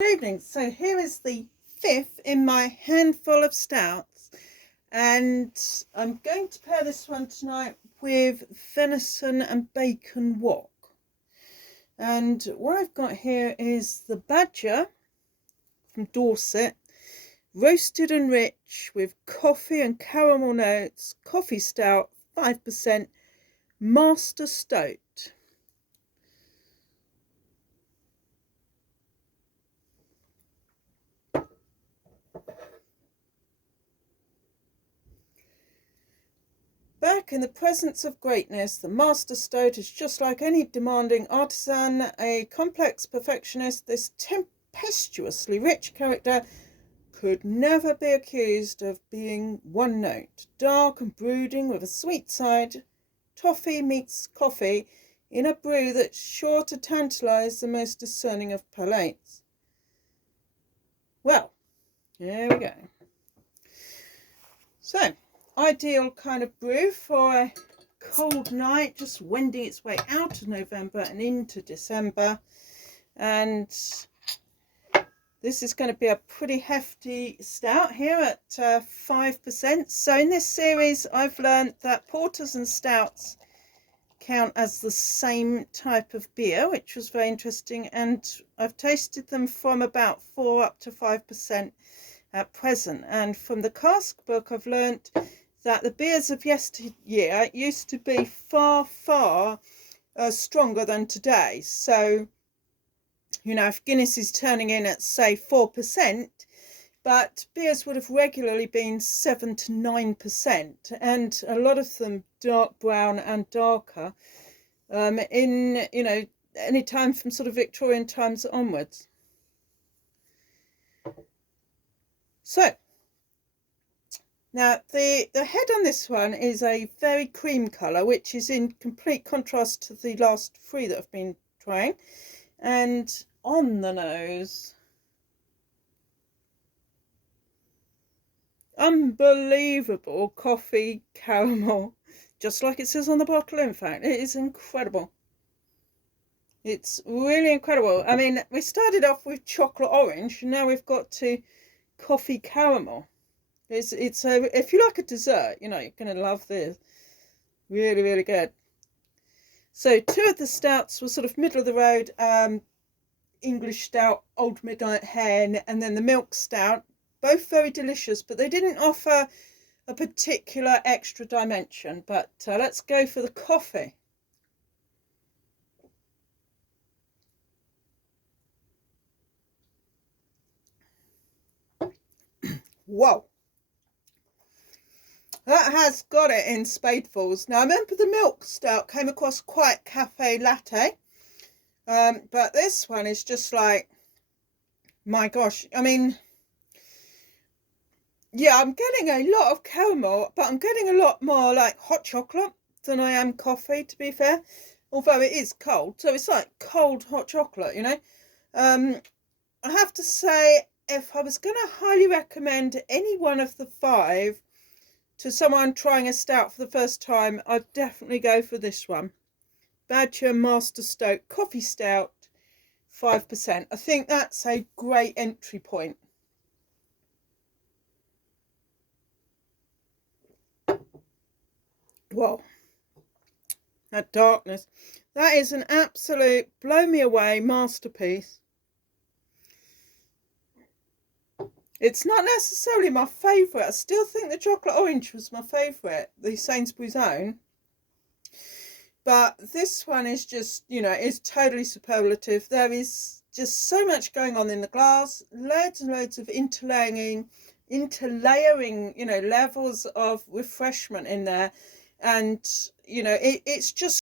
Good evening. So here is the fifth in my handful of stouts, and I'm going to pair this one tonight with venison and bacon wok. And what I've got here is the Badger from Dorset, roasted and rich with coffee and caramel notes, Coffee Stout, 5%, Master Stoat. Back in the presence of greatness, the Master Stoat is just like any demanding artisan, a complex perfectionist. This tempestuously rich character could never be accused of being one note, dark and brooding with a sweet side. Toffee meets coffee in a brew that's sure to tantalise the most discerning of palates. Well, here we go. So, ideal kind of brew for a cold night, just wending its way out of November and into December. And this is going to be a pretty hefty stout here at 5%. So in this series, I've learned that porters and stouts count as the same type of beer, which was very interesting. And I've tasted them from about 4 up to 5% at present. And from the cask book, I've learned that the beers of yesteryear used to be far stronger than today. So, you know, if Guinness is turning in at, say, 4%, but beers would have regularly been 7 to 9%, and a lot of them dark brown and darker, in, you know, any time from sort of Victorian times onwards. So, now, the head on this one is a very cream colour, which is in complete contrast to the last three that I've been trying. And on the nose, unbelievable coffee caramel, just like it says on the bottle, in fact. It is incredible. It's really incredible. I mean, we started off with chocolate orange, and now we've got to coffee caramel. It's if you like a dessert, you know, you're going to love this. Really, really good. So 2 of the stouts were sort of middle of the road, English stout, Old Midnight Hen, and then the milk stout. Both very delicious, but they didn't offer a particular extra dimension. But let's go for the coffee. Whoa. That has got it in spadefuls. Now, I remember the milk stout came across quite cafe latte. But this one is just like, my gosh. I mean, yeah, I'm getting a lot of caramel, but I'm getting a lot more like hot chocolate than I am coffee, to be fair. Although it is cold, so it's like cold hot chocolate, you know. I have to say, if I was going to highly recommend any one of the 5 to someone trying a stout for the first time, I'd definitely go for this one. Badger Master Stoat Coffee Stout, 5%. I think that's a great entry point. Whoa, that darkness. That is an absolute blow me away masterpiece. It's not necessarily my favourite. I still think the chocolate orange was my favourite, the Sainsbury's own. But this one is just, you know, it's totally superlative. There is just so much going on in the glass, loads and loads of interlayering, you know, levels of refreshment in there. And, you know, it's just